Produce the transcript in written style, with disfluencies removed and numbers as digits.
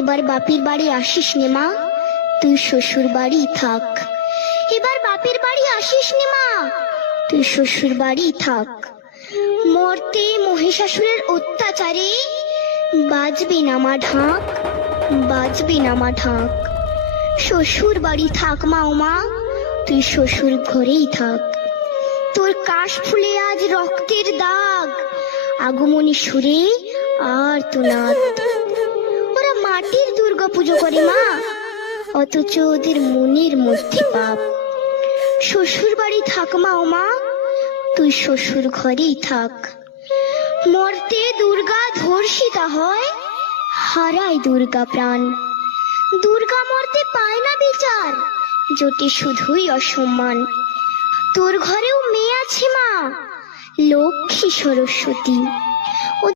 এবার বাপের বাড়ি আসিস নে মা, তুই শ্বশুর বাড়ি থাক। এবার বাপের বাড়ি আসিস নে মা, তুই শ্বশুর বাড়ি থাক। মর্তে মহিষাসুরের অত্যাচারে বাজবে না মা ঢাক, বাজবে না মা ঢাক। শ্বশুর বাড়ি থাক মা ও মা, তুই শ্বশুর ঘরেই থাক। তোর কাশ ফুলে আজ রক্তের দাগ, আগমনী সুরে আর তো নাদ। ওরা মাটির দুর্গা পুজো করে মা, অথচ ওদের মনের মধ্যে পাপ। শ্বশুর বাড়ি থাক মা ও মা, তুই শ্বশুর ঘরেই থাক। মর্তে দুর্গা ধর্ষিতা হয়, হারায় দুর্গা প্রাণ। দুর্গা মর্তে পায় না বিচার, জোটে শুধুই অসম্মান। তোর ঘরেও মেয়ে আছে মা, লক্ষ্মী সরস্বতী।